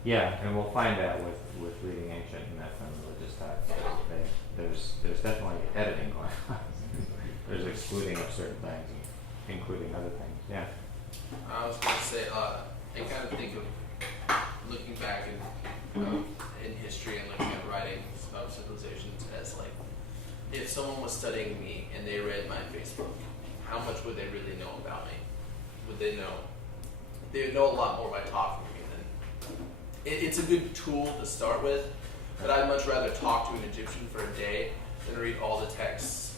Yeah, and we'll find out with reading ancient and that from religious texts. There's definitely editing going on. There's excluding of certain things, including other things. Yeah. I was going to say, I kind of think of looking back in history and looking at writings of civilizations as like, if someone was studying me and they read my Facebook, how much would they really know about me? Would they know? They would know a lot more by talking to me than. It's a good tool to start with, but I'd much rather talk to an Egyptian for a day than read all the texts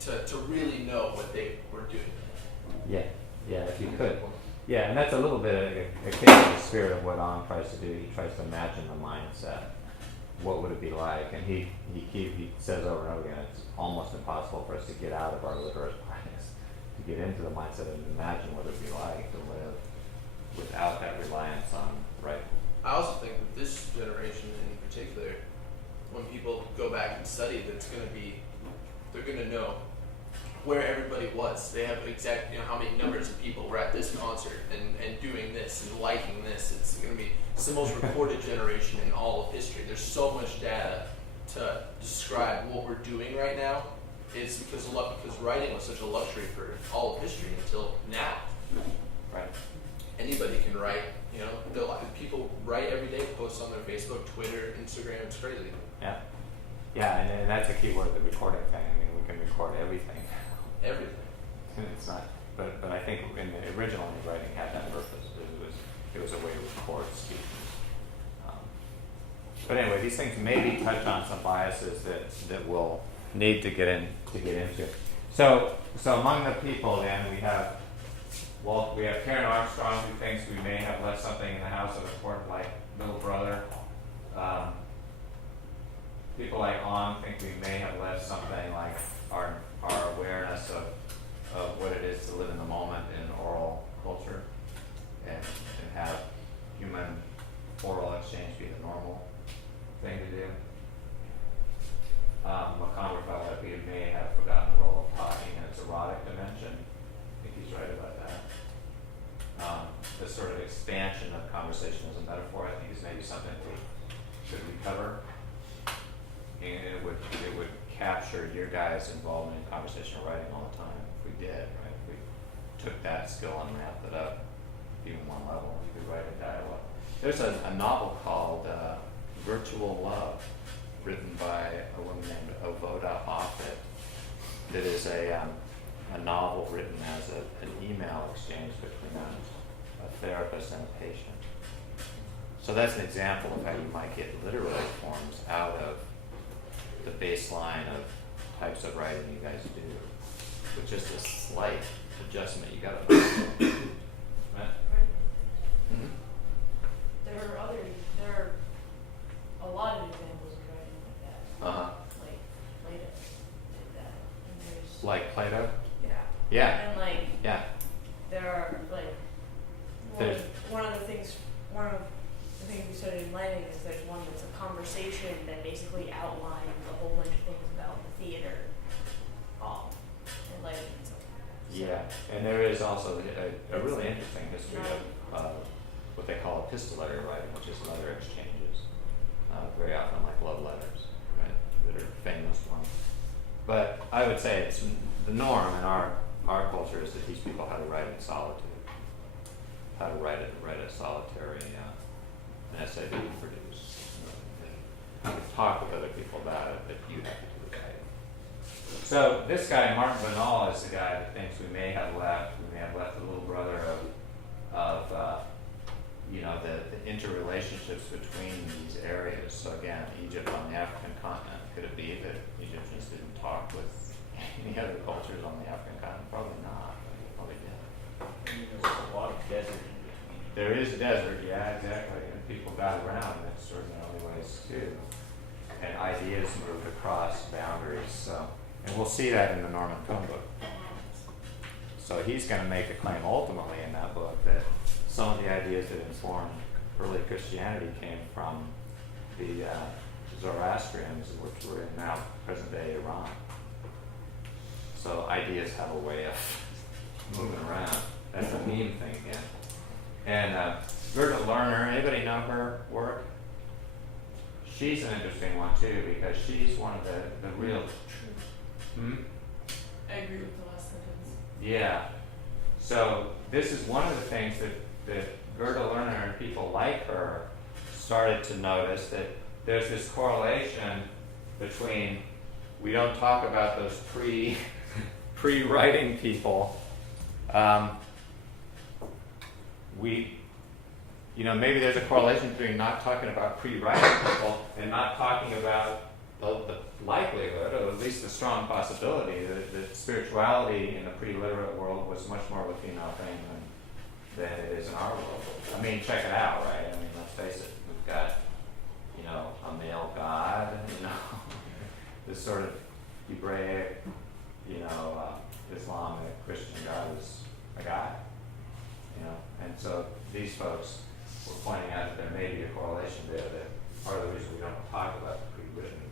to really know what they were doing. Yeah, if you could. Yeah, and that's a little bit akin to the spirit of what Om tries to do. He tries to imagine the mindset. What would it be like? And he says over and over again, it's almost impossible for us to get out of our literate bias, to get into the mindset and imagine what it would be like to live without that reliance on writing. I also think with this generation in particular, when people go back and study, they're going to know where everybody was. They have exact, how many numbers of people were at this concert and doing this and liking this. It's going to be the most recorded generation in all of history. There's so much data to describe what we're doing right now. It's because writing was such a luxury for all of history until now. Right. Anybody can write. People write every day, post on their Facebook, Twitter, Instagram. It's crazy. Yeah, and that's a key word, the recording thing. I mean, we can record everything. Everything. And it's not, but I think originally writing had that purpose. It was a way to record speeches. But anyway, these things maybe touch on some biases that we'll need to get into. So among the people, then we have Karen Armstrong, who thinks we may have left something in the house of important, like little brother. People like Om think we may have left something like our awareness of what it is to live in the moment in oral culture and have human oral exchange be the normal thing to do. McConnell felt that we may have forgotten the role of conversation as a metaphor, I think is maybe something we should recover. And it would capture your guys' involvement in conversational writing all the time. If we did, right? If we took that skill and ramped it up even one level, we could write a dialogue. There's a novel called Spiritual WOK, written by a woman named Ovoda Offit, that is a novel written as an email exchange between a therapist and a patient. So that's an example of how you might get literary forms out of the baseline of types of writing you guys do, with just a slight adjustment you got to make. Right? Mm-hmm. There are a lot of examples of writing like that. Uh-huh. Like Plato did that. And there's Like Plato? yeah. Yeah. And like Yeah. there are like one of the things we studied in writing is there's one that's a conversation that basically outlines a whole bunch of things about the theater. And like Yeah, and there is also a really interesting history of what they call epistolary writing, which is letter exchanges, very often like love letters, right, that are famous ones. But I would say it's the norm in our culture is to teach people how to write in solitude, how to write a solitary an essay that you produce, and talk with other people about it, but you have to do the writing. So this guy, Martin Banal, is the guy that thinks we may have left the little brother of the interrelationships between these areas. So again, Egypt on the African continent, could it be that Egyptians didn't talk with any other cultures on the African continent? Probably not, but they probably did. There's a lot of desert in between. There is desert, yeah, exactly, and people got around in extraordinary ways too. And ideas moved across boundaries, so. And we'll see that in the Norman Cohn book. So he's going to make a claim ultimately in that book that some of the ideas that informed early Christianity came from the Zoroastrians, which were in now present-day Iran. So ideas have a way of moving around. That's a meme thing again. And Gerda Lerner, anybody know her work? She's an interesting one too, because she's one of the real... I agree with the last sentence. Yeah. So this is one of the things that Gerda Lerner and people like her started to notice, that there's this correlation between, we don't talk about those pre-writing people. Maybe there's a correlation between not talking about pre-writing people and not talking about the likelihood, or at least the strong possibility, that spirituality in the pre-literate world was much more of a female thing than it is in our world. I mean, check it out, right? I mean, let's face it, we've got, a male god, this sort of Hebraic, Islamic, Christian God is a guy, and so these folks were pointing out that there may be a correlation there, that part of the reason we don't talk about the pre-written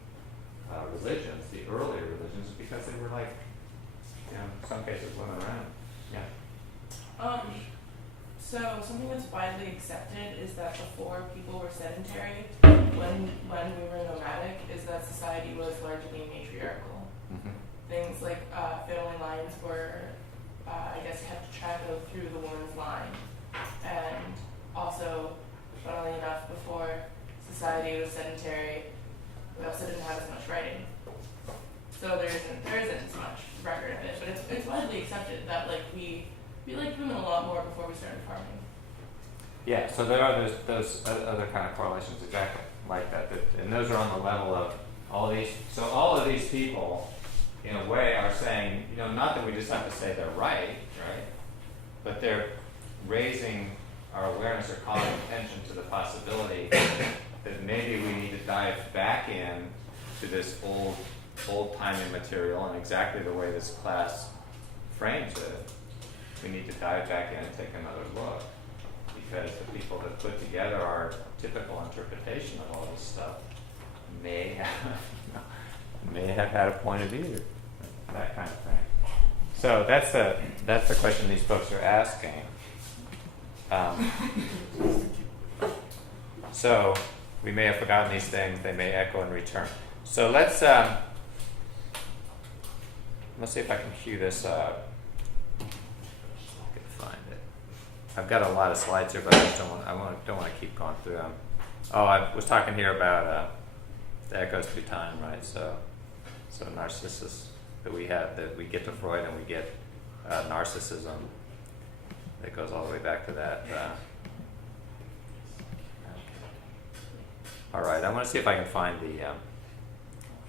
religions, the earlier religions, because they were like, in some cases, women around. Yeah. So something that's widely accepted is that before people were sedentary, when we were nomadic, is that society was largely matriarchal. Mm-hmm. Things like family lines were, kept track of through the woman's line, and also, funnily enough, before society was sedentary, we also didn't have as much writing. So there isn't as much record of it, but it's widely accepted that we liked women a lot more before we started farming. Yeah, so there are those other kind of correlations exactly like that, and those are on the level of all these. So all of these people, in a way, are saying, not that we just have to say they're right, but they're raising our awareness or calling attention to the possibility that maybe we need to dive back in to this old-timey material in exactly the way this class frames it. We need to dive back in and take another look, because the people that put together our typical interpretation of all this stuff may have had a point of view, that kind of thing. So that's the question these folks are asking. So we may have forgotten these things. They may echo and return. So let's see if I can cue this up. I can find it. I've got a lot of slides here, but I just don't want to keep going through them. Oh, I was talking here about the echoes through time, right? So narcissus that we have, that we get to Freud, and we get narcissism that goes all the way back to that. All right, I want to see if I can find the.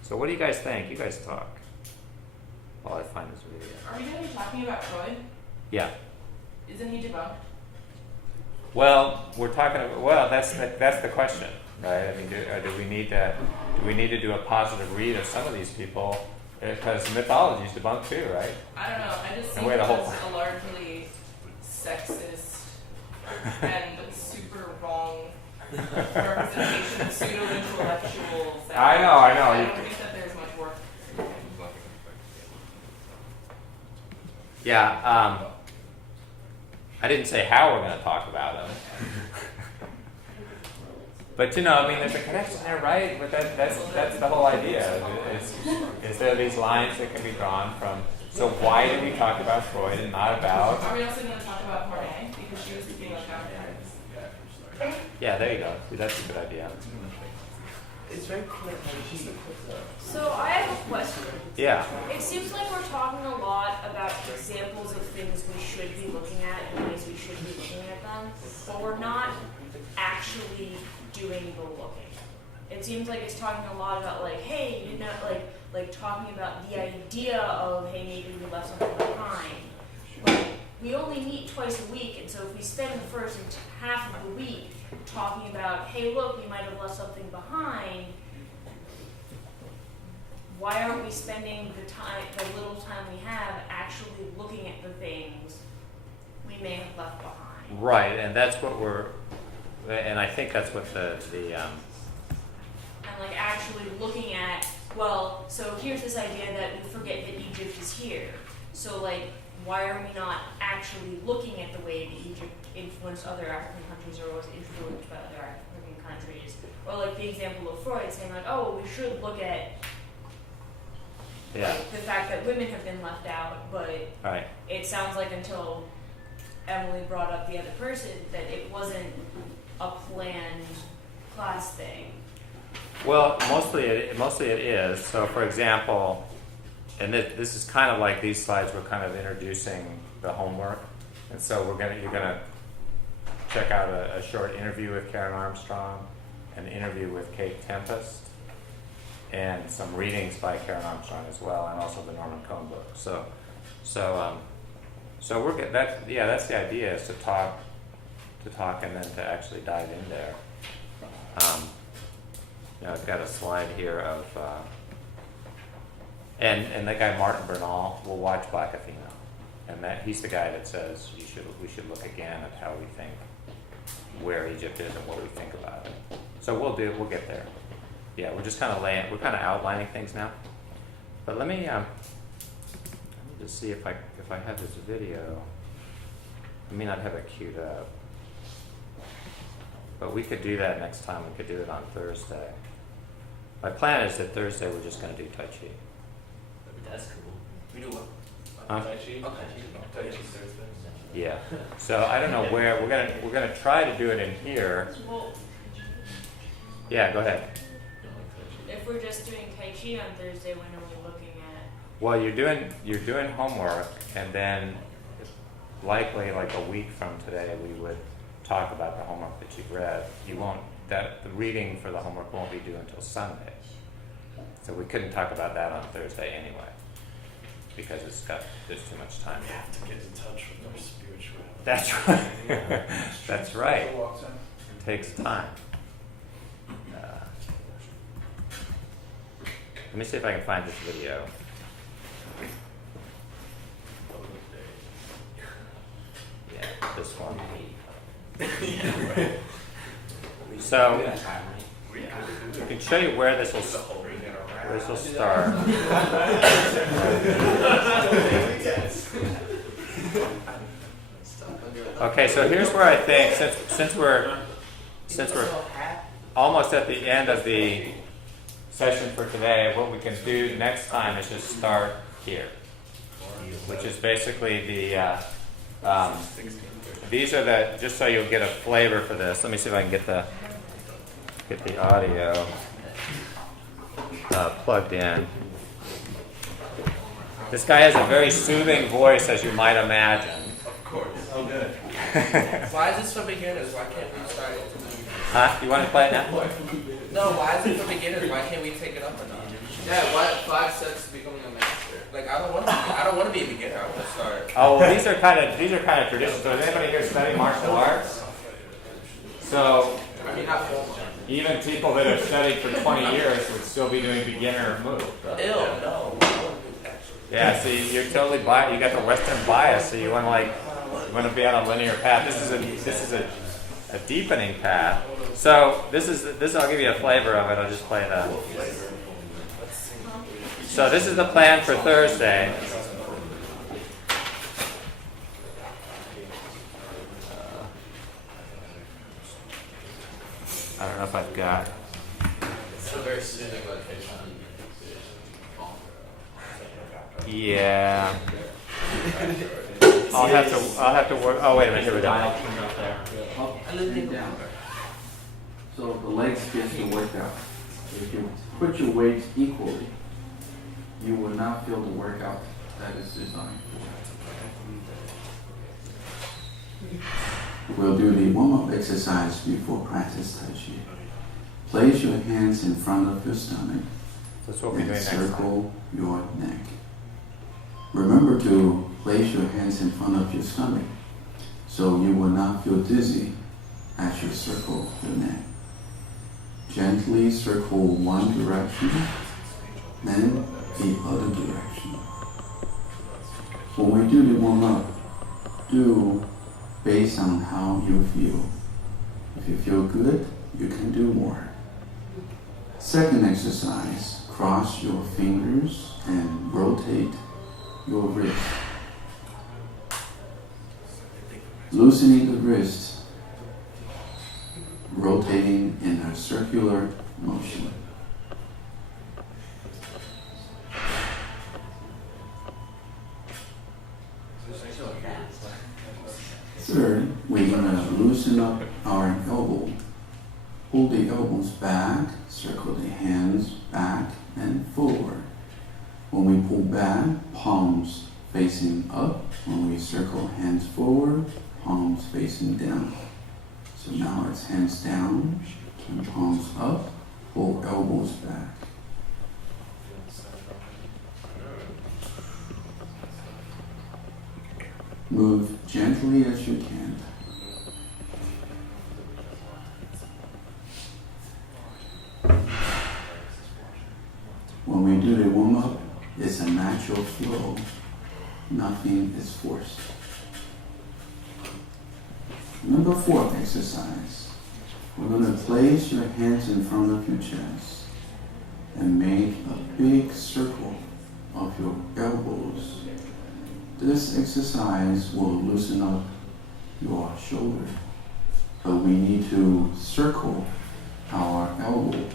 So what do you guys think? You guys talk while I find this video. Are we going to be talking about Freud? Yeah. Isn't he debunked? Well, we're talking about. Well, that's the question, right? I mean, do we need to do a positive read of some of these people? Because mythology is debunked too, right? I don't know. I just And see we it had a as whole- a largely sexist and super wrong representation of pseudo-intellectuals. I know. I don't think that there's much work. Yeah. I didn't say how we're going to talk about them. But I mean, there's a connection there, right? But that's the whole idea. Is there these lines that can be drawn from? So why did we talk about Freud and not about? Are we also going to talk about Monet? Because she was speaking like counterparts. Yeah, there you go. See, that's a good idea. It's very clear. So I have a question. Yeah. It seems like we're talking a lot about examples of things we should be looking at and ways we should be looking at them, but we're not actually doing the looking. It seems like it's talking a lot about like, hey, like talking about the idea of, hey, maybe we left something behind. But we only meet twice a week, and so if we spend the first half of the week talking about, hey, look, we might have left something behind, why aren't we spending the little time we have actually looking at the things we may have left behind? Right, and that's what and I think that's what the And like actually looking at, well, so here's this idea that we forget that Egypt is here. So like, why are we not actually looking at the way that Egypt influenced other African countries or was influenced by other African countries? Or like the example of Freud saying like, oh, we should look at like, the fact that women have been left out, but right. It sounds like until Emily brought up the other person that it wasn't a planned class thing. Well, mostly it is. So, for example, and this is kind of like these slides. We're kind of introducing the homework, and so you're gonna check out a short interview with Karen Armstrong, an interview with Kate Tempest, and some readings by Karen Armstrong as well, and also the Norman Cohn book. So we're get that. Yeah, that's the idea: is to talk, and then to actually dive in there. I've got a slide here of, and that guy Martin Bernal will watch Black Athena, and he's the guy that says we should look again at how we think, where Egypt is and what we think about it. So we'll get there. Yeah, we're just kind of outlining things now. But let me just see if I have this video. I may not have it queued up, but we could do that next time. We could do it on Thursday. My plan is that Thursday we're just going to do Tai Chi. That's cool. We do what? Huh? Tai Chi? Tai Chi Thursday. Yeah. So I don't know where we're gonna try to do it in here. Well, Yeah. Go ahead. if we're just doing Tai Chi on Thursday, when are we looking at? Well, you're doing homework, and then likely like a week from today we would talk about the homework that you've read. The reading for the homework won't be due until Sunday. So we couldn't talk about that on Thursday anyway, because there's too much time. We have to get in touch with our spirituality. That's right. That's right. It takes time. Let me see if I can find this video. Yeah, this one. So, I can show you where this will start. Okay, so here's where I think since we're almost at the end of the session for today. What we can do next time is just start here, which is basically the these are the, just so you'll get a flavor for this. Let me see if I can get the audio plugged in. This guy has a very soothing voice, as you might imagine. Of course. Oh, good. Why is this for beginners? Why can't we start it? Huh? You want to play it now? No, why is it for beginners? Why can't we take it up a notch? Yeah, why 5 steps to becoming a master? Like I don't want to be a beginner. I want to start. Oh, well, these are kind of traditional. So, is anybody here studying martial arts? So, I mean, not formal. even people that have studied for 20 years would still be doing beginner moves. Ew, no. Yeah, see, you're totally biased. You got the Western bias, so you want to be on a linear path. This is a deepening path. So this. I'll give you a flavor of it. I'll just play the. So this is the plan for Thursday. I don't know if I've got. It's a very soothing location. Yeah. I'll have to work. Oh, wait a minute. Here we go. I live in down. So the legs gets to work out. If you put your weights equally, you will not feel the workout that is designed for. We'll do the warm-up exercise before practice Tai Chi. Place your hands in front of your stomach That's what we're doing and next time. circle your neck. Remember to place your hands in front of your stomach so you will not feel dizzy as you circle your neck. Gently circle one direction, then the other direction. When we do the warm-up, do based on how you feel. If you feel good, you can do more. Second exercise, cross your fingers and rotate your wrist. Loosening the wrist, rotating in a circular motion. Third, we're going to loosen up our elbow. Pull the elbows back, circle the hands back and forward. When we pull back, palms facing up. When we circle hands forward, palms facing down. So now it's hands down, turn palms up, pull elbows back. Move gently as you can. When we do the warm-up, it's a natural flow. Nothing is forced. Number 4 exercise. We're going to place your hands in front of your chest and make a big circle of your elbows. This exercise will loosen up your shoulder, but we need to circle our elbow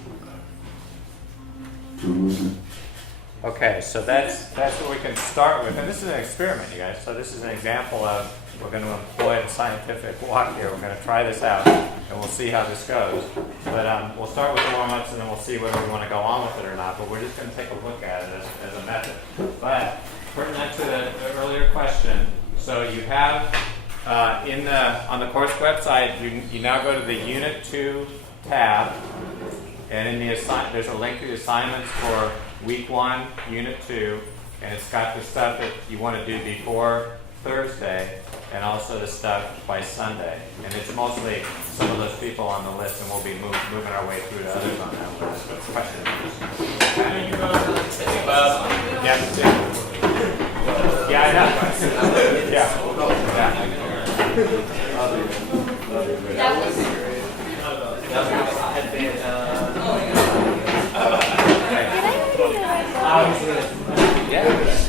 to loosen. Okay, so that's what we can start with, and this is an experiment, you guys. So this is an example of we're going to employ the scientific walk here. We're going to try this out, and we'll see how this goes. But we'll start with the warm-ups, and then we'll see whether we want to go on with it or not. But we're just going to take a look at it as a method. But pertinent to the earlier question, so you have on the course website, you now go to the Unit 2 tab, and in the there's a link to the assignments for Week 1, Unit 2, and it's got the stuff that you want to do before Thursday, and also the stuff by Sunday. And it's mostly some of those people on the list, and we'll be moving our way through to others on that list. Questions? Yeah, I know. Yeah. Yeah.